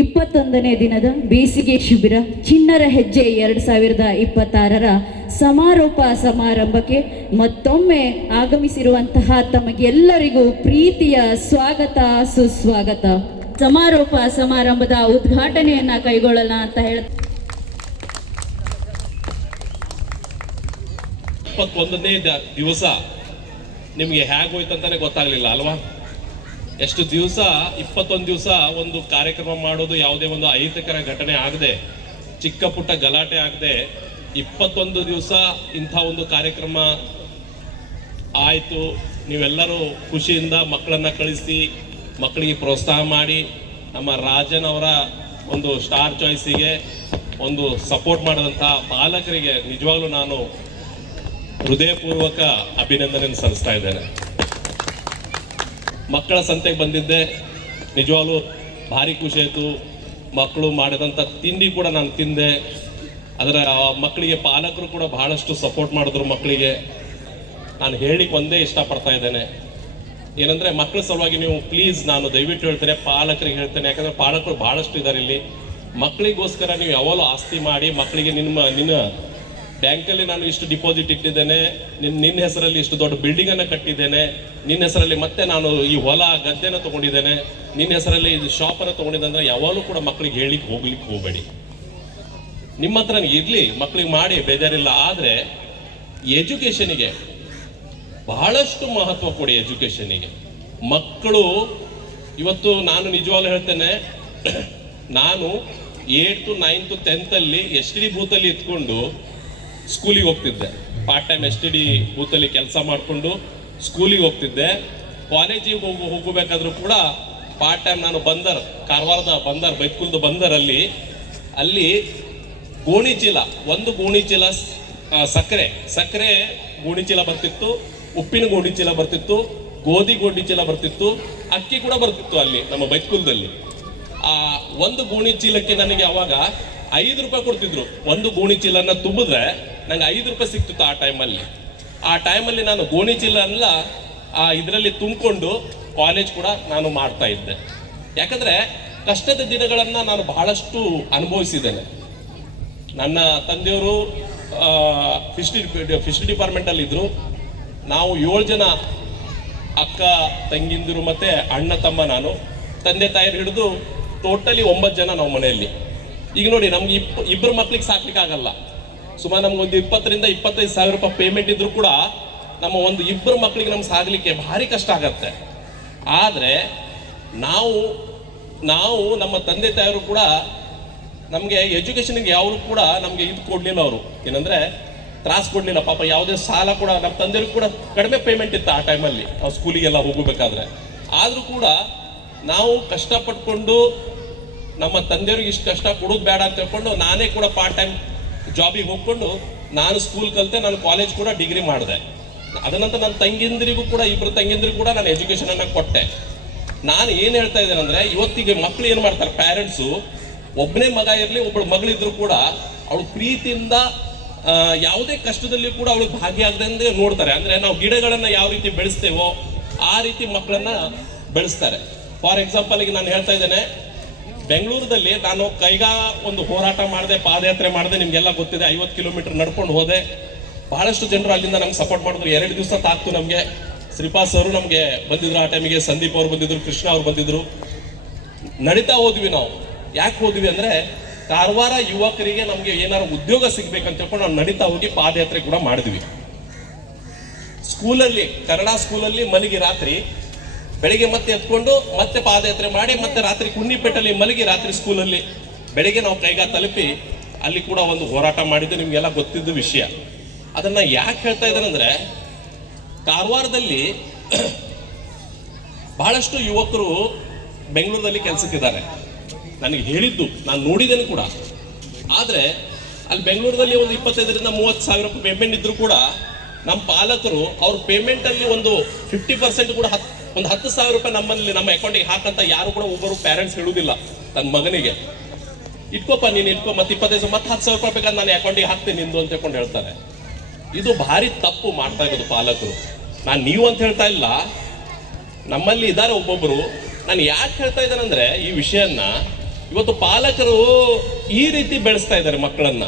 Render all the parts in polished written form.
21ನೇ ದಿನದ ಬೇಸಿಗೆ ಶಿಬಿರ ಚಿಣ್ಣರ ಹೆಜ್ಜೆ 2026ರ ಸಮಾರೋಪ ಸಮಾರಂಭಕ್ಕೆ ಮತ್ತೊಮ್ಮೆ ಆಗಮಿಸಿರುವಂತಹ ತಮಗೆಲ್ಲರಿಗೂ ಪ್ರೀತಿಯ ಸ್ವಾಗತ ಸುಸ್ವಾಗತ. ಸಮಾರೋಪ ಸಮಾರಂಭದ ಉದ್ಘಾಟನೆಯನ್ನ ಕೈಗೊಳ್ಳೋಣ ಅಂತ ಹೇಳ್ತಾರೆ. 21ನೇ ದಿವಸ ನಿಮಗೆ ಹೇಗೋಯ್ತಂತಾನೆ ಗೊತ್ತಾಗ್ಲಿಲ್ಲ ಅಲ್ವಾ? ಎಷ್ಟು ದಿವಸ 21 ದಿವಸ ಒಂದು ಕಾರ್ಯಕ್ರಮ ಮಾಡೋದು, ಯಾವುದೇ ಒಂದು ಅಹಿತಕರ ಘಟನೆ ಆಗದೆ, ಚಿಕ್ಕ ಪುಟ್ಟ ಗಲಾಟೆ ಆಗದೆ 21 ದಿವಸ ಇಂಥ ಒಂದು ಕಾರ್ಯಕ್ರಮ ಆಯಿತು. ನೀವೆಲ್ಲರೂ ಖುಷಿಯಿಂದ ಮಕ್ಕಳನ್ನ ಕಳಿಸಿ ಮಕ್ಕಳಿಗೆ ಪ್ರೋತ್ಸಾಹ ಮಾಡಿ ನಮ್ಮ ರಾಜನ್ ಅವರ ಒಂದು ಸ್ಟಾರ್ ಚಾಯ್ಸಿಗೆ ಒಂದು ಸಪೋರ್ಟ್ ಮಾಡಿದಂಥ ಪಾಲಕರಿಗೆ ನಿಜವಾಗ್ಲೂ ನಾನು ಹೃದಯಪೂರ್ವಕ ಅಭಿನಂದನೆ ಸಲ್ಲಿಸ್ತಾ ಇದ್ದೇನೆ. ಮಕ್ಕಳ ಸಂತೆಗೆ ಬಂದಿದ್ದೆ, ನಿಜವಾಗ್ಲೂ ಭಾರಿ ಖುಷಿ ಆಯಿತು. ಮಕ್ಕಳು ಮಾಡಿದಂಥ ತಿಂಡಿ ಕೂಡ ನಾನು ತಿಂದೆ. ಅದರ ಮಕ್ಕಳಿಗೆ ಪಾಲಕರು ಕೂಡ ಬಹಳಷ್ಟು ಸಪೋರ್ಟ್ ಮಾಡಿದ್ರು. ಮಕ್ಕಳಿಗೆ ನಾನು ಹೇಳಿಕ್ಕೆ ಒಂದೇ ಇಷ್ಟಪಡ್ತಾ ಇದ್ದೇನೆ, ಏನಂದರೆ ಮಕ್ಕಳ ಸಲುವಾಗಿ ನೀವು ಪ್ಲೀಸ್, ನಾನು ದಯವಿಟ್ಟು ಹೇಳ್ತೇನೆ, ಪಾಲಕರಿಗೆ ಹೇಳ್ತೇನೆ, ಯಾಕಂದರೆ ಪಾಲಕರು ಭಾಳಷ್ಟು ಇದ್ದಾರೆ ಇಲ್ಲಿ. ಮಕ್ಕಳಿಗೋಸ್ಕರ ನೀವು ಯಾವಾಗಲೂ ಆಸ್ತಿ ಮಾಡಿ ಮಕ್ಕಳಿಗೆ ನಿನ್ನ ಬ್ಯಾಂಕಲ್ಲಿ ನಾನು ಇಷ್ಟು ಡಿಪಾಸಿಟ್ ಇಟ್ಟಿದ್ದೇನೆ, ನಿನ್ನ ಹೆಸರಲ್ಲಿ ಇಷ್ಟು ದೊಡ್ಡ ಬಿಲ್ಡಿಂಗನ್ನು ಕಟ್ಟಿದ್ದೇನೆ, ನಿನ್ನ ಹೆಸರಲ್ಲಿ ಮತ್ತೆ ನಾನು ಈ ಹೊಲ ಗದ್ದೆನ ತೊಗೊಂಡಿದ್ದೇನೆ, ನಿನ್ನ ಹೆಸರಲ್ಲಿ ಇದು ಶಾಪನ್ನು ತೊಗೊಂಡಿದ್ದೆ ಅಂದರೆ ಯಾವಾಗಲೂ ಕೂಡ ಮಕ್ಕಳಿಗೆ ಹೇಳಿಕ್ಕೆ ಹೋಗ್ಲಿಕ್ಕೆ ಹೋಗಬೇಡಿ. ನಿಮ್ಮ ಹತ್ರ ಇರಲಿ, ಮಕ್ಕಳಿಗೆ ಮಾಡಿ, ಬೇಜಾರಿಲ್ಲ. ಆದರೆ ಎಜುಕೇಷನಿಗೆ ಬಹಳಷ್ಟು ಮಹತ್ವ ಕೊಡಿ. ಎಜುಕೇಷನಿಗೆ ಮಕ್ಕಳು ಇವತ್ತು ನಾನು ನಿಜವಾಗ್ಲೂ ಹೇಳ್ತೇನೆ, ನಾನು 8th 9th 10th STD ಬೂತಲ್ಲಿ ಇತ್ಕೊಂಡು ಸ್ಕೂಲಿಗೆ ಹೋಗ್ತಿದ್ದೆ. ಪಾರ್ಟ್ ಟೈಮ್ STD ಬೂತಲ್ಲಿ ಕೆಲಸ ಮಾಡಿಕೊಂಡು ಸ್ಕೂಲಿಗೆ ಹೋಗ್ತಿದ್ದೆ. ಕಾಲೇಜಿಗೆ ಹೋಗಬೇಕಾದ್ರೂ ಕೂಡ ಪಾರ್ಟ್ ಟೈಮ್ ನಾನು ಕಾರವಾರದ ಬೈತ್ಕುಲ್ದ ಬಂದರಲ್ಲಿ ಅಲ್ಲಿ ಗೋಣಿ ಚೀಲ, ಒಂದು ಗೋಣಿ ಚೀಲ ಸಕ್ಕರೆ ಗೋಣಿ ಚೀಲ ಬರ್ತಿತ್ತು, ಉಪ್ಪಿನ ಗೋಣಿ ಚೀಲ ಬರ್ತಿತ್ತು, ಗೋಧಿ ಗೋಣಿ ಚೀಲ ಬರ್ತಿತ್ತು, ಅಕ್ಕಿ ಕೂಡ ಬರ್ತಿತ್ತು ಅಲ್ಲಿ ನಮ್ಮ ಬೈತ್ಕುಲ್ದಲ್ಲಿ. ಆ ಒಂದು ಗೋಣಿ ಚೀಲಕ್ಕೆ ನನಗೆ ಅವಾಗ 5 ರೂಪಾಯಿ ಕೊಡ್ತಿದ್ರು. ಒಂದು ಗೋಣಿ ಚೀಲನ್ನ ತುಂಬಿದ್ರೆ ನಂಗೆ 5 ರೂಪಾಯಿ ಸಿಕ್ತಿತ್ತು ಆ ಟೈಮಲ್ಲಿ. ಆ ಟೈಮಲ್ಲಿ ನಾನು ಗೋಣಿ ಚೀಲ ಎಲ್ಲ ಇದರಲ್ಲಿ ತುಂಬಿಕೊಂಡು ಕಾಲೇಜ್ ಕೂಡ ನಾನು ಮಾಡ್ತಾ ಇದ್ದೆ. ಯಾಕಂದರೆ ಕಷ್ಟದ ದಿನಗಳನ್ನು ನಾನು ಬಹಳಷ್ಟು ಅನುಭವಿಸಿದ್ದೇನೆ. ನನ್ನ ತಂದೆಯವರು ಫಿಶರಿ ಡಿಪಾರ್ಟ್ಮೆಂಟಲ್ಲಿ ಇದ್ದರು. ನಾವು 7 ಜನ ಅಕ್ಕ ತಂಗಿಂದಿರು ಮತ್ತು ಅಣ್ಣ ತಮ್ಮ, ನಾನು ತಂದೆ ತಾಯಿರು ಹಿಡಿದು ಟೋಟಲಿ 9 ಜನ ನಾವು ಮನೆಯಲ್ಲಿ. ಈಗ ನೋಡಿ, ನಮ್ಗೆ ಇಬ್ಬರು ಮಕ್ಳಿಗೆ ಸಾಕ್ಲಿಕ್ಕೆ ಆಗಲ್ಲ. ಸುಮಾರು ನಮ್ಗೊಂದು 20,000 ರಿಂದ 25,000 ರೂಪಾಯಿ ಪೇಮೆಂಟ್ ಇದ್ರೂ ಕೂಡ ನಮ್ಮ ಒಂದು ಇಬ್ಬರು ಮಕ್ಕಳಿಗೆ ನಮ್ಗೆ ಸಾಗಲಿಕ್ಕೆ ಭಾರಿ ಕಷ್ಟ ಆಗತ್ತೆ. ಆದರೆ ನಾವು ನಮ್ಮ ತಂದೆ ತಾಯಿರು ಕೂಡ ನಮಗೆ ಎಜುಕೇಷನ್ಗೆ ಯಾರು ಕೂಡ ನಮಗೆ ಇದು ಕೊಡಲಿಲ್ಲ. ಅವರು ಏನಂದರೆ ತ್ರಾಸು ಕೊಡಲಿಲ್ಲ ಪಾಪ. ಯಾವುದೇ ಸಾಲ ಕೂಡ ನಮ್ಮ ತಂದೆಯವ್ರಿಗೆ ಕೂಡ ಕಡಿಮೆ ಪೇಮೆಂಟ್ ಇತ್ತು ಆ ಟೈಮಲ್ಲಿ, ನಾವು ಸ್ಕೂಲಿಗೆಲ್ಲ ಹೋಗಬೇಕಾದ್ರೆ. ಆದರೂ ಕೂಡ ನಾವು ಕಷ್ಟಪಟ್ಕೊಂಡು ನಮ್ಮ ತಂದೆಯವ್ರಿಗೆ ಇಷ್ಟು ಕಷ್ಟ ಕೊಡೋದು ಬೇಡ ಅಂತ ಹೇಳ್ಕೊಂಡು ನಾನೇ ಕೂಡ ಪಾರ್ಟ್ ಟೈಮ್ ಜಾಬಿಗೆ ಹೋಗ್ಕೊಂಡು ನಾನು ಸ್ಕೂಲ್ ಕಲಿತೆ, ನಾನು ಕಾಲೇಜ್ ಕೂಡ ಡಿಗ್ರಿ ಮಾಡಿದೆ. ಅದನಂತರ ನನ್ನ ತಂಗಿಂದ್ರಿಗೂ ಕೂಡ, ಇಬ್ಬರು ತಂಗಿಂದ್ರಿಗೂ ಕೂಡ ನಾನು ಎಜುಕೇಷನನ್ನು ಕೊಟ್ಟೆ. ನಾನು ಏನು ಹೇಳ್ತಾ ಇದ್ದೇನೆ ಅಂದರೆ, ಇವತ್ತಿಗೆ ಮಕ್ಕಳು ಏನು ಮಾಡ್ತಾರೆ, ಪ್ಯಾರೆಂಟ್ಸು ಒಬ್ಬನೇ ಮಗ ಇರಲಿ ಒಬ್ಬಳು ಮಗಳಿದ್ರು ಕೂಡ ಅವಳು ಪ್ರೀತಿಯಿಂದ ಯಾವುದೇ ಕಷ್ಟದಲ್ಲಿ ಕೂಡ ಅವಳಿಗೆ ಭಾಗಿಯಾಗದಂತೆ ನೋಡ್ತಾರೆ. ಅಂದರೆ ನಾವು ಗಿಡಗಳನ್ನು ಯಾವ ರೀತಿ ಬೆಳೆಸ್ತೇವೋ ಆ ರೀತಿ ಮಕ್ಕಳನ್ನು ಬೆಳೆಸ್ತಾರೆ. ಫಾರ್ ಎಕ್ಸಾಂಪಲ್ ಈಗ ನಾನು ಹೇಳ್ತಾ ಇದ್ದೇನೆ, ಬೆಂಗಳೂರಲ್ಲಿ ನಾನು ಕೈಗಾ ಒಂದು ಹೋರಾಟ ಮಾಡಿದೆ, ಪಾದಯಾತ್ರೆ ಮಾಡಿದೆ, ನಿಮಗೆಲ್ಲ ಗೊತ್ತಿದೆ. 50 ಕಿಲೋಮೀಟರ್ ನಡ್ಕೊಂಡು ಹೋದೆ. ಬಹಳಷ್ಟು ಜನರು ಅಲ್ಲಿಂದ ನಮ್ಗೆ ಸಪೋರ್ಟ್ ಮಾಡಿದ್ರು. 2 ದಿವಸ ತಾಕ್ತು ನಮಗೆ. ಶ್ರೀಪಾದ್ ಸರ್ ನಮಗೆ ಬಂದಿದ್ರು ಆ ಟೈಮಿಗೆ, ಸಂದೀಪ್ ಅವರು ಬಂದಿದ್ರು, ಕೃಷ್ಣ ಅವರು ಬಂದಿದ್ರು. ನಡೀತಾ ಹೋದ್ವಿ ನಾವು. ಯಾಕೆ ಹೋದ್ವಿ ಅಂದರೆ, ಕಾರವಾರ ಯುವಕರಿಗೆ ನಮಗೆ ಏನಾದ್ರು ಉದ್ಯೋಗ ಸಿಗ್ಬೇಕಂತ ಹೇಳ್ಕೊಂಡು ನಾವು ನಡೀತಾ ಹೋಗಿ ಪಾದಯಾತ್ರೆ ಕೂಡ ಮಾಡಿದ್ವಿ. ಸ್ಕೂಲಲ್ಲಿ, ಕನ್ನಡ ಸ್ಕೂಲಲ್ಲಿ ಮಲಗಿ ರಾತ್ರಿ, ಬೆಳಿಗ್ಗೆ ಮತ್ತೆ ಎತ್ಕೊಂಡು ಮತ್ತೆ ಪಾದಯಾತ್ರೆ ಮಾಡಿ, ಮತ್ತೆ ರಾತ್ರಿ ಕುನ್ನಿಪೇಟಲ್ಲಿ ಮಲಗಿ ರಾತ್ರಿ ಸ್ಕೂಲಲ್ಲಿ, ಬೆಳಿಗ್ಗೆ ನಾವು ಕೈಗಾ ತಲುಪಿ ಅಲ್ಲಿ ಕೂಡ ಒಂದು ಹೋರಾಟ ಮಾಡಿದ್ದು ನಿಮಗೆಲ್ಲ ಗೊತ್ತಿದ್ದ ವಿಷಯ. ಅದನ್ನು ಯಾಕೆ ಹೇಳ್ತಾ ಇದ್ದೇನೆ ಅಂದರೆ, ಕಾರವಾರದಲ್ಲಿ ಬಹಳಷ್ಟು ಯುವಕರು ಬೆಂಗಳೂರಲ್ಲಿ ಕೆಲಸಕ್ಕಿದ್ದಾರೆ. ನನಗೆ ಹೇಳಿದ್ದು, ನಾನು ನೋಡಿದ್ದೇನೆ ಕೂಡ. ಆದರೆ ಅಲ್ಲಿ ಬೆಂಗಳೂರಲ್ಲಿ ಒಂದು 25,000 ರಿಂದ 30,000 ರೂಪಾಯಿ ಪೇಮೆಂಟ್ ಇದ್ದರೂ ಕೂಡ ನಮ್ಮ ಪಾಲಕರು ಅವ್ರ ಪೇಮೆಂಟಲ್ಲಿ ಒಂದು 50% ಕೂಡ ಒಂದು 10,000 ರೂಪಾಯಿ ನಮ್ಮ ಅಕೌಂಟಿಗೆ ಹಾಕಂತ ಯಾರು ಕೂಡ ಒಬ್ಬರು ಪೇರೆಂಟ್ಸ್ ಹೇಳುವುದಿಲ್ಲ ತನ್ನ ಮಗನಿಗೆ. ಇಟ್ಕೋಪ್ಪ ನೀನು ಇಟ್ಕೋ, ಮತ್ತೆ 25 ಮತ್ತೆ 10,000 ರೂಪಾಯಿ ಬೇಕಾದ್ರೆ ನಾನು ಅಕೌಂಟಿಗೆ ಹಾಕ್ತೇನೆ ನಿಂದು ಅಂತ ಹೇಳ್ಕೊಂಡು ಹೇಳ್ತಾರೆ. ಇದು ಭಾರಿ ತಪ್ಪು ಮಾಡ್ತಾ ಇರೋದು ಪಾಲಕರು. ನಾನು ನೀವು ಅಂತ ಹೇಳ್ತಾ ಇಲ್ಲ, ನಮ್ಮಲ್ಲಿ ಇದ್ದಾರೆ ಒಬ್ಬೊಬ್ಬರು. ನಾನು ಯಾಕೆ ಹೇಳ್ತಾ ಇದ್ದೇನೆಂದ್ರೆ ಈ ವಿಷಯನ್ನ ಇವತ್ತು ಪಾಲಕರು ಈ ರೀತಿ ಬೆಳೆಸ್ತಾ ಇದ್ದಾರೆ ಮಕ್ಕಳನ್ನ.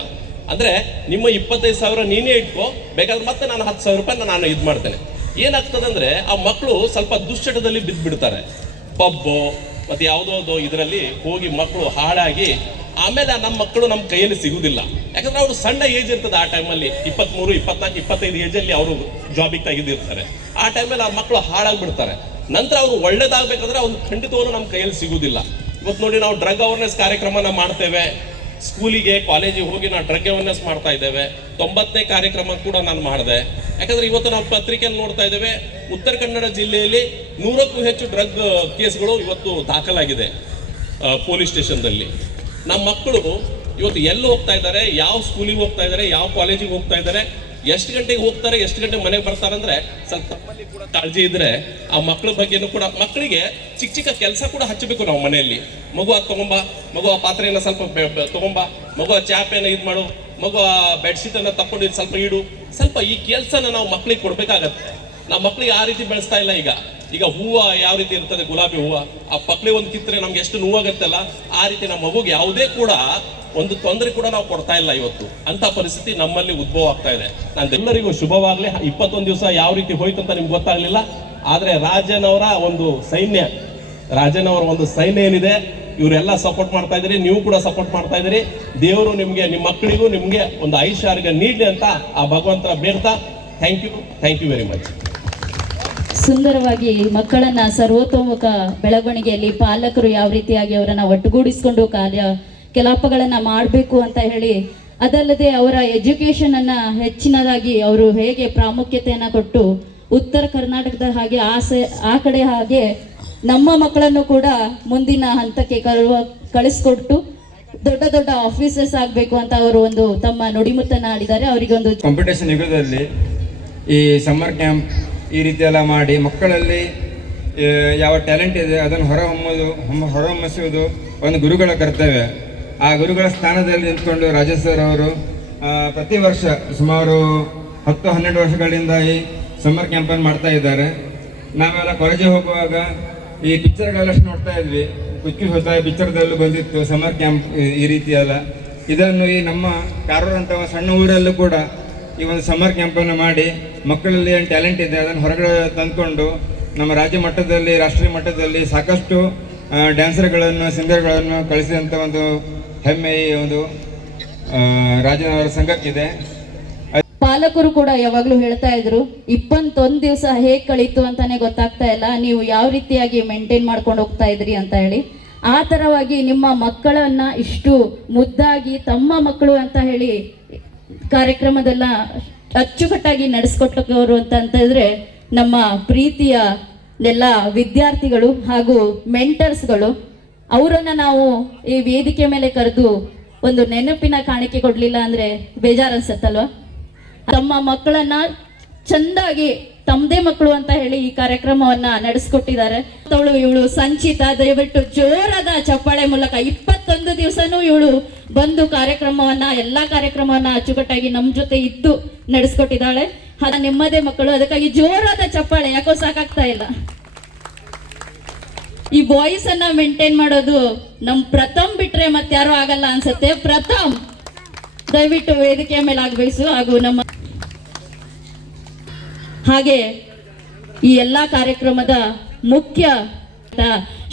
ಅಂದ್ರೆ ನಿಮ್ಮ 25,000 ನೀನೇ ಇಟ್ಕೋ, ಬೇಕಾದ್ರೆ ಮತ್ತೆ ನಾನು 10,000 ರೂಪಾಯಿ ನಾನು ಇದು ಮಾಡ್ತೇನೆ. ಏನಾಗ್ತದೆ ಅಂದ್ರೆ ಆ ಮಕ್ಕಳು ಸ್ವಲ್ಪ ದುಶ್ಚಟದಲ್ಲಿ ಬಿದ್ದುಬಿಡ್ತಾರೆ. ಪಬ್ಬು ಮತ್ತೆ ಯಾವುದೋ ಇದರಲ್ಲಿ ಹೋಗಿ ಮಕ್ಕಳು ಹಾಳಾಗಿ ಆಮೇಲೆ ನಮ್ಮ ಮಕ್ಕಳು ನಮ್ಮ ಕೈಯಲ್ಲಿ ಸಿಗುವುದಿಲ್ಲ. ಯಾಕಂದ್ರೆ ಅವರು ಸಣ್ಣ ಏಜ್ ಇರ್ತದೆ ಆ ಟೈಮಲ್ಲಿ, 23, 24, 25 ಏಜಲ್ಲಿ ಅವರು ಜಾಬಿಗೆ ತೆಗೆದಿರ್ತಾರೆ. ಆ ಟೈಮಲ್ಲಿ ಆ ಮಕ್ಕಳು ಹಾಳಾಗ್ಬಿಡ್ತಾರೆ. ನಂತರ ಅವರು ಒಳ್ಳೇದಾಗಬೇಕಾದ್ರೆ ಅವ್ರು ಖಂಡಿತವಾಗ್ಲೂ ನಮ್ಮ ಕೈಯಲ್ಲಿ ಸಿಗುವುದಿಲ್ಲ. ಇವತ್ತು ನೋಡಿ, ನಾವು ಡ್ರಗ್ ಅವೇರ್ನೆಸ್ ಕಾರ್ಯಕ್ರಮನ ಮಾಡ್ತೇವೆ. ಸ್ಕೂಲಿಗೆ ಕಾಲೇಜಿಗೆ ಹೋಗಿ ನಾವು ಡ್ರಗ್ ಅವೇರ್ನೆಸ್ ಮಾಡ್ತಾ ಇದ್ದೇವೆ. 90ನೇ ಕಾರ್ಯಕ್ರಮ ಕೂಡ ನಾನು ಮಾಡಿದೆ. ಯಾಕಂದ್ರೆ ಇವತ್ತು ನಾವು ಪತ್ರಿಕೆಯಲ್ಲಿ ನೋಡ್ತಾ ಇದ್ದೇವೆ, ಉತ್ತರ ಕನ್ನಡ ಜಿಲ್ಲೆಯಲ್ಲಿ 100ಕ್ಕೂ ಹೆಚ್ಚು ಡ್ರಗ್ ಕೇಸ್ಗಳು ಇವತ್ತು ದಾಖಲಾಗಿದೆ ಪೊಲೀಸ್ ಸ್ಟೇಷನ್ದಲ್ಲಿ. ನಮ್ಮ ಮಕ್ಕಳು ಇವತ್ತು ಎಲ್ಲಿ ಹೋಗ್ತಾ ಇದ್ದಾರೆ, ಯಾವ ಸ್ಕೂಲಿಗೆ ಹೋಗ್ತಾ ಇದ್ದಾರೆ, ಯಾವ ಕಾಲೇಜಿಗೆ ಹೋಗ್ತಾ ಇದ್ದಾರೆ, ಎಷ್ಟು ಗಂಟೆಗೆ ಹೋಗ್ತಾರೆ, ಎಷ್ಟು ಗಂಟೆಗೆ ಮನೆಗೆ ಬರ್ತಾರೆ ಅಂದ್ರೆ ಸ್ವಲ್ಪ ತಮ್ಮಲ್ಲಿ ಕೂಡ ಕಾಳಜಿ ಇದ್ರೆ ಆ ಮಕ್ಕಳ ಬಗ್ಗೆನೂ ಕೂಡ, ಮಕ್ಕಳಿಗೆ ಚಿಕ್ಕ ಚಿಕ್ಕ ಕೆಲಸ ಕೂಡ ಹಚ್ಚಬೇಕು ನಾವು ಮನೆಯಲ್ಲಿ. ಮಗು ಅದು ತಗೊಂಬ, ಮಗು ಆ ಪಾತ್ರೆಯನ್ನು ಸ್ವಲ್ಪ ತಗೊಂಬ, ಮಗು ಆ ಚಾಪೆಯನ್ನು ಇದು ಮಾಡು, ಮಗು ಆ ಬೆಡ್ಶೀಟನ್ನು ತಕೊಂಡು ಸ್ವಲ್ಪ ಇಡು, ಸ್ವಲ್ಪ ಈ ಕೆಲಸನ ನಾವು ಮಕ್ಕಳಿಗೆ ಕೊಡ್ಬೇಕಾಗತ್ತೆ. ನಾವು ಮಕ್ಕಳಿಗೆ ಆ ರೀತಿ ಬೆಳೆಸ್ತಾ ಇಲ್ಲ. ಈಗ ಹೂವು ಯಾವ ರೀತಿ ಇರ್ತದೆ, ಗುಲಾಬಿ ಹೂವು, ಆ ಪಕ್ಳಿ ಒಂದು ಕಿತ್ತರೆ ನಮ್ಗೆ ಎಷ್ಟು ನೋವಾಗತ್ತಲ್ಲ, ಆ ರೀತಿ ನಮ್ಮ ಮಗುಗೆ ಯಾವುದೇ ಕೂಡ ಒಂದು ತೊಂದರೆ ಕೂಡ ನಾವು ಕೊಡ್ತಾ ಇಲ್ಲ ಇವತ್ತು. ಅಂತ ಪರಿಸ್ಥಿತಿ ನಮ್ಮಲ್ಲಿ ಉದ್ಭವ ಆಗ್ತಾ ಇದೆ. ನಾನು ಎಲ್ಲರಿಗೂ ಶುಭವಾಗ್ಲಿ. 21 ದಿವಸ ಯಾವ ರೀತಿ ಹೋಯ್ತು ಅಂತ ನಿಮ್ಗೆ ಗೊತ್ತಾಗ್ಲಿಲ್ಲ. ಆದ್ರೆ ರಾಜನವರ ಒಂದು ಸೈನ್ಯ ಏನಿದೆ, ಇವರೆಲ್ಲ ಸಪೋರ್ಟ್ ಮಾಡ್ತಾ ಇದ್ದೀರಿ, ನೀವು ಕೂಡ ಸಪೋರ್ಟ್ ಮಾಡ್ತಾ ಇದ್ದೀರಿ. ದೇವರು ನಿಮ್ಗೆ, ನಿಮ್ಮ ಮಕ್ಕಳಿಗೂ ನಿಮ್ಗೆ ಒಂದು ಐಶ್ವರ್ಯ ನೀಡಲಿ ಅಂತ ಆ ಭಗವಂತನ ಬೇಡ್ತಾ, ಥ್ಯಾಂಕ್ ಯು ವೆರಿ ಮಚ್. ಸುಂದರವಾಗಿ ಮಕ್ಕಳನ್ನ ಸರ್ವತೋಮುಖ ಬೆಳವಣಿಗೆಯಲ್ಲಿ ಪಾಲಕರು ಯಾವ ರೀತಿಯಾಗಿ ಅವರನ್ನ ಒಟ್ಟುಗೂಡಿಸಿಕೊಂಡು ಕಲಾಪಗಳನ್ನ ಮಾಡಬೇಕು ಅಂತ ಹೇಳಿ, ಅದಲ್ಲದೆ ಅವರ ಎಜುಕೇಶನ್ ಅನ್ನ ಹೆಚ್ಚಿನದಾಗಿ ಅವರು ಹೇಗೆ ಪ್ರಾಮುಖ್ಯತೆಯನ್ನ ಕೊಟ್ಟು ಉತ್ತರ ಕರ್ನಾಟಕದ ಹಾಗೆ ಆ ಕಡೆ ಹಾಗೆ ನಮ್ಮ ಮಕ್ಕಳನ್ನು ಕೂಡ ಮುಂದಿನ ಹಂತಕ್ಕೆ ಕಳಿಸ್ಕೊಟ್ಟು ದೊಡ್ಡ ದೊಡ್ಡ ಆಫೀಸರ್ಸ್ ಆಗಬೇಕು ಅಂತ ಅವರು ಒಂದು ತಮ್ಮ ನುಡಿಮುತ್ತನ್ನ ಆಡಿದ್ದಾರೆ. ಅವರಿಗೆ ಒಂದು ಕಾಂಪಿಟೇಷನ್ ಯುಗದಲ್ಲಿ ಈ ಸಮ್ಮರ್ ಕ್ಯಾಂಪ್ ಈ ರೀತಿ ಎಲ್ಲ ಮಾಡಿ ಮಕ್ಕಳಲ್ಲಿ ಯಾವ ಟ್ಯಾಲೆಂಟ್ ಇದೆ ಅದನ್ನು ಹೊರಹೊಮ್ಮಿಸುವುದು ಒಂದು ಗುರುಗಳ ಕರ್ತವ್ಯ. ಆ ಗುರುಗಳ ಸ್ಥಾನದಲ್ಲಿ ನಿಂತ್ಕೊಂಡು ರಾಜೇಶ್ ಸರ್ ಅವರು ಪ್ರತಿ ವರ್ಷ ಸುಮಾರು 10-12 ವರ್ಷಗಳಿಂದ ಈ ಸಮ್ಮರ್ ಕ್ಯಾಂಪನ್ನು ಮಾಡ್ತಾ ಇದ್ದಾರೆ. ನಾವೆಲ್ಲ ಕಾಲೇಜಿಗೆ ಹೋಗುವಾಗ ಈ ಪಿಕ್ಚರ್ಗಳೆಲ್ಲ ನೋಡ್ತಾ ಇದ್ವಿ. ಕುಚ್ಚು ಹೊಸ ಪಿಕ್ಚರ್ದಲ್ಲೂ ಬಂದಿತ್ತು ಸಮ್ಮರ್ ಕ್ಯಾಂಪ್ ಈ ರೀತಿ ಎಲ್ಲ. ಇದನ್ನು ಈ ನಮ್ಮ ಕಾರವಾರ ಅಂತ ಸಣ್ಣ ಊರಲ್ಲೂ ಕೂಡ ಈ ಒಂದು ಸಮ್ಮರ್ ಕ್ಯಾಂಪನ್ನು ಮಾಡಿ ಮಕ್ಕಳಲ್ಲಿ ಏನು ಟ್ಯಾಲೆಂಟ್ ಇದೆ ಅದನ್ನು ಹೊರಗಡೆ ತಂದುಕೊಂಡು ನಮ್ಮ ರಾಜ್ಯ ಮಟ್ಟದಲ್ಲಿ, ರಾಷ್ಟ್ರೀಯ ಮಟ್ಟದಲ್ಲಿ ಸಾಕಷ್ಟು ಡ್ಯಾನ್ಸರ್ಗಳನ್ನು, ಸಿಂಗರ್ಗಳನ್ನು ಕಳಿಸಿದಂಥ ಒಂದು ಹೆಮ್ಮೆ ಈ ಒಂದು ರಾಜನವರ ಸಂಘಕ್ಕಿದೆ. ಪಾಲಕರು ಕೂಡ ಯಾವಾಗಲೂ ಹೇಳ್ತಾ ಇದ್ರು, 21 ದಿವಸ ಹೇಗೆ ಕಳೀತು ಅಂತಾನೆ ಗೊತ್ತಾಗ್ತಾ ಇಲ್ಲ, ನೀವು ಯಾವ ರೀತಿಯಾಗಿ ಮೇಂಟೈನ್ ಮಾಡ್ಕೊಂಡು ಹೋಗ್ತಾ ಇದ್ರಿ ಅಂತ ಹೇಳಿ. ಆ ಥರವಾಗಿ ನಿಮ್ಮ ಮಕ್ಕಳನ್ನ ಇಷ್ಟು ಮುದ್ದಾಗಿ ತಮ್ಮ ಮಕ್ಕಳು ಅಂತ ಹೇಳಿ ಕಾರ್ಯಕ್ರಮದೆಲ್ಲ ಅಚ್ಚುಕಟ್ಟಾಗಿ ನಡೆಸ್ಕೊಟ್ಟವರು ಅಂತಂದ್ರೆ ನಮ್ಮ ಪ್ರೀತಿಯ ಎಲ್ಲ ವಿದ್ಯಾರ್ಥಿಗಳು ಹಾಗೂ ಮೆಂಟರ್ಸ್ಗಳು. ಅವರನ್ನ ನಾವು ಈ ವೇದಿಕೆ ಮೇಲೆ ಕರೆದು ಒಂದು ನೆನಪಿನ ಕಾಣಿಕೆ ಕೊಡಲಿಲ್ಲ ಅಂದ್ರೆ ಬೇಜಾರು ಅನ್ಸತ್ತಲ್ವ. ತಮ್ಮ ಮಕ್ಕಳನ್ನ ಚಂದಾಗಿ ತಮ್ಮದೇ ಮಕ್ಕಳು ಅಂತ ಹೇಳಿ ಈ ಕಾರ್ಯಕ್ರಮವನ್ನ ನಡೆಸ್ಕೊಟ್ಟಿದ್ದಾರೆ. ಇವಳು ಸಂಚಿತ, ದಯವಿಟ್ಟು ಜೋರಾದ ಚಪ್ಪಾಳೆ ಮೂಲಕ 21 ದಿವಸನೂ ಇವಳು ಬಂದು ಎಲ್ಲಾ ಕಾರ್ಯಕ್ರಮವನ್ನ ಅಚ್ಚುಕಟ್ಟಾಗಿ ನಮ್ಮ ಜೊತೆ ಇದ್ದು ನಡೆಸ್ಕೊಟ್ಟಿದ್ದಾಳೆ. ನಿಮ್ಮದೇ ಮಕ್ಕಳು, ಅದಕ್ಕಾಗಿ ಜೋರಾದ ಚಪ್ಪಾಳೆ. ಯಾಕೋ ಸಾಕಾಗ್ತಾ ಇಲ್ಲ. ಈ ವಾಯ್ಸ್ ಅನ್ನ ಮೇಂಟೈನ್ ಮಾಡೋದು ನಮ್ ಪ್ರಥಮ್ ಬಿಟ್ರೆ ಮತ್ತಾರು ಆಗಲ್ಲ ಅನ್ಸುತ್ತೆ. ಪ್ರಥಮ್ ದಯವಿಟ್ಟು ವೇದಿಕೆಯ ಮೇಲೆ ಆಗ್ಬೇಕು. ಹಾಗೂ ನಮ್ಮ ಹಾಗೆ ಈ ಎಲ್ಲಾ ಕಾರ್ಯಕ್ರಮದ ಮುಖ್ಯ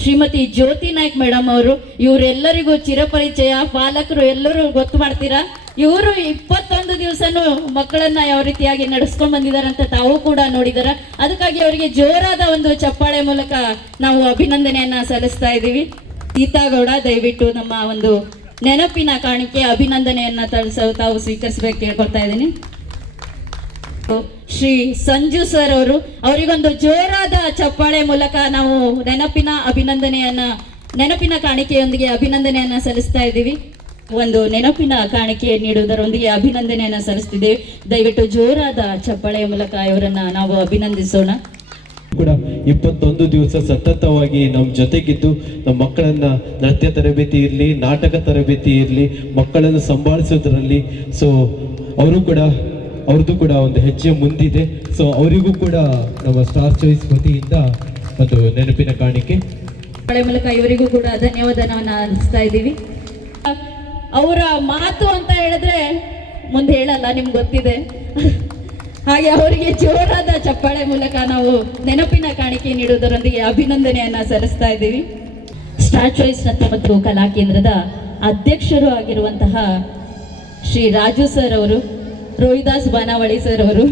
ಶ್ರೀಮತಿ ಜ್ಯೋತಿ ನಾಯ್ಕ್ ಮೇಡಮ್ ಅವರು, ಇವರೆಲ್ಲರಿಗೂ ಚಿರಪರಿಚಯ. ಪಾಲಕರು ಎಲ್ಲರೂ ಗೊತ್ತು ಮಾಡ್ತೀರಾ. ಇವರು 21 ದಿವಸನೂ ಮಕ್ಕಳನ್ನ ಯಾವ ರೀತಿಯಾಗಿ ನಡೆಸ್ಕೊಂಡ್ ಬಂದಿದ್ದಾರೆ ಅಂತ ತಾವು ಕೂಡ ನೋಡಿದಾರ. ಅದಕ್ಕಾಗಿ ಅವರಿಗೆ ಜೋರಾದ ಒಂದು ಚಪ್ಪಾಳೆ ಮೂಲಕ ನಾವು ಅಭಿನಂದನೆಯನ್ನ ಸಲ್ಲಿಸ್ತಾ ಇದ್ದೀವಿ. ಗೀತಾಗೌಡ, ದಯವಿಟ್ಟು ನಮ್ಮ ಒಂದು ನೆನಪಿನ ಕಾಣಿಕೆ ಅಭಿನಂದನೆಯನ್ನ ತಾವು ಸ್ವೀಕರಿಸಬೇಕು ಕೇಳ್ಕೊಳ್ತಾ ಇದ್ದೀನಿ. ಶ್ರೀ ಸಂಜು ಸರ್ ಅವರು, ಅವರಿಗೊಂದು ಜೋರಾದ ಚಪ್ಪಾಳೆ ಮೂಲಕ ನಾವು ನೆನಪಿನ ಕಾಣಿಕೆಯೊಂದಿಗೆ ಅಭಿನಂದನೆಯನ್ನ ಸಲ್ಲಿಸ್ತಾ ಇದ್ದೀವಿ. ಒಂದು ನೆನಪಿನ ಕಾಣಿಕೆ ನೀಡುವುದರೊಂದಿಗೆ ಅಭಿನಂದನೆಯನ್ನ ಸಲ್ಲಿಸ್ತಿದ್ದೇವೆ. ದಯವಿಟ್ಟು ಜೋರಾದ ಚಪ್ಪಾಳೆಯ ಮೂಲಕ ಇವರನ್ನ ನಾವು ಅಭಿನಂದಿಸೋಣ. ಕೂಡ 21 ದಿವಸ ಸತತವಾಗಿ ನಮ್ಮ ಜೊತೆಗಿದ್ದು ನಮ್ಮ ಮಕ್ಕಳನ್ನ ನೃತ್ಯ ತರಬೇತಿ ಇರಲಿ, ನಾಟಕ ತರಬೇತಿ ಇರಲಿ, ಮಕ್ಕಳನ್ನು ಸಂಭಾಳಿಸೋದ್ರಲ್ಲಿ ಅವ್ರದ್ದು ಕೂಡ ಒಂದು ಹೆಜ್ಜೆ ಮುಂದಿದೆ. ಸೊ ಅವರಿಗೂ ಕೂಡ ನಮ್ಮ ಸ್ಟಾರ್ ಚಾಯ್ಸ್ ವತಿಯಿಂದ ಒಂದು ನೆನಪಿನ ಕಾಣಿಕೆ. ಮಳೆ ಮೂಲಕ ಇವರಿಗೂ ಕೂಡ ಧನ್ಯವಾದವನ್ನು ಅರ್ಪಿಸ್ತಾ ಇದ್ದೀವಿ. ಅವರ ಮಾತು ಅಂತ ಹೇಳಿದ್ರೆ ಮುಂದೆ ಹೇಳಲ್ಲ, ನಿಮ್ಗೆ ಗೊತ್ತಿದೆ. ಹಾಗೆ ಅವರಿಗೆ ಜೋರಾದ ಚಪ್ಪಾಳೆ ಮೂಲಕ ನಾವು ನೆನಪಿನ ಕಾಣಿಕೆ ನೀಡುವುದರೊಂದಿಗೆ ಅಭಿನಂದನೆಯನ್ನ ಸಲ್ಲಿಸ್ತಾ ಇದ್ದೀವಿ. ಸ್ಟಾರ್ ಚಾಯ್ಸ್ ನೃತ್ಯ ಮತ್ತು ಕಲಾ ಕೇಂದ್ರದ ಅಧ್ಯಕ್ಷರು ಆಗಿರುವಂತಹ ಶ್ರೀ ರಾಜು ಸರ್ ಅವರು, ರೋಹಿದಾಸ್ ಬಾನಾವಳಿ ಸರ್ ಅವರು,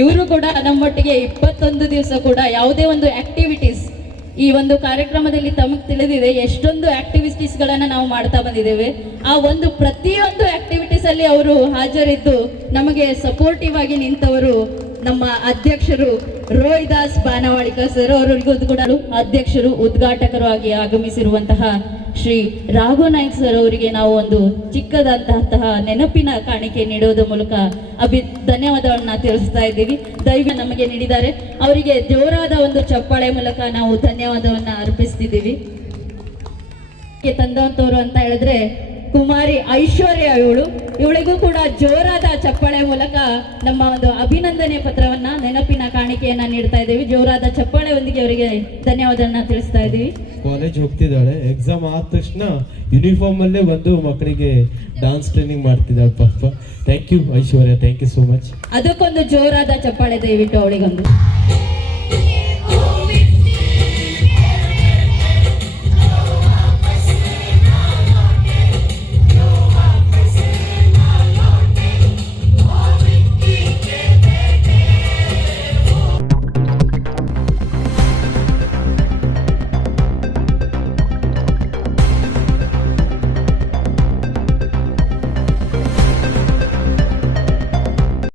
ಇವರು ಕೂಡ ನಮ್ಮೊಟ್ಟಿಗೆ 21 ದಿವಸ ಕೂಡ ಯಾವುದೇ ಒಂದು ಆಕ್ಟಿವಿಟೀಸ್, ಈ ಒಂದು ಕಾರ್ಯಕ್ರಮದಲ್ಲಿ ತಮಗೆ ತಿಳಿದಿದೆ ಎಷ್ಟೊಂದು ಆಕ್ಟಿವಿಟೀಸ್ಗಳನ್ನು ನಾವು ಮಾಡ್ತಾ ಬಂದಿದ್ದೇವೆ. ಆ ಒಂದು ಪ್ರತಿಯೊಂದು ಆಕ್ಟಿವಿಟೀಸ್ ಅಲ್ಲಿ ಅವರು ಹಾಜರಿದ್ದು ನಮಗೆ ಸಪೋರ್ಟಿವ್ ಆಗಿ ನಿಂತವರು ನಮ್ಮ ಅಧ್ಯಕ್ಷರು ರೋಹಿದಾಸ್ ಬಾನವಾಳಿಕರ್ ಸರ್. ಅವರಿಗೂ ಕೂಡ ಅಧ್ಯಕ್ಷರು ಉದ್ಘಾಟಕರು ಆಗಿ ಆಗಮಿಸಿರುವಂತಹ ಶ್ರೀ ರಾಘು ನಾಯ್ಕ್ ಸರ್ ಅವರಿಗೆ ನಾವು ಒಂದು ಚಿಕ್ಕದಂತಹ ನೆನಪಿನ ಕಾಣಿಕೆ ನೀಡುವುದರ ಮೂಲಕ ಧನ್ಯವಾದವನ್ನ ತಿಳಿಸ್ತಾ ಇದ್ದೀವಿ. ದೈವ ನಮಗೆ ನೀಡಿದ್ದಾರೆ, ಅವರಿಗೆ ಜೋರಾದ ಒಂದು ಚಪ್ಪಾಳೆ ಮೂಲಕ ನಾವು ಧನ್ಯವಾದವನ್ನ ಅರ್ಪಿಸ್ತಿದ್ದೀವಿ. ತಂದಂತವರು ಅಂತ ಹೇಳಿದ್ರೆ ಕುಮಾರಿ ಐಶ್ವರ್ಯ, ಇವಳಿಗೂ ಕೂಡ ಜೋರಾದ ಚಪ್ಪಾಳೆ ಮೂಲಕ ನಮ್ಮ ಒಂದು ಅಭಿನಂದನೆ ಪತ್ರವನ್ನ, ನೆನಪಿನ ಕಾಣಿಕೆಯನ್ನ ನೀಡ್ತಾ ಇದ್ದೀವಿ. ಜೋರಾದ ಚಪ್ಪಾಳೆ ಒಂದಿಗೆ ಅವರಿಗೆ ಧನ್ಯವಾದವನ್ನ ತಿಳಿಸ್ತಾ ಇದ್ದೀವಿ. ಕಾಲೇಜ್ ಹೋಗ್ತಿದ್ದಾಳೆ, ಎಕ್ಸಾಮ್ ಆದ ತಕ್ಷಣ ಯೂನಿಫಾರ್ಮ್ ಅಲ್ಲೇ ಬಂದು ಮಕ್ಕಳಿಗೆ ಡಾನ್ಸ್ ಟ್ರೈನಿಂಗ್ ಮಾಡ್ತಿದ್ದಾಳೆ ಪಾಪ. Thank you Aishwarya, thank you so much. ಅದಕ್ಕೊಂದು ಜೋರಾದ ಚಪ್ಪಾಳೆ ದಯವಿಟ್ಟು ಅವಳಿಗೊಂದು.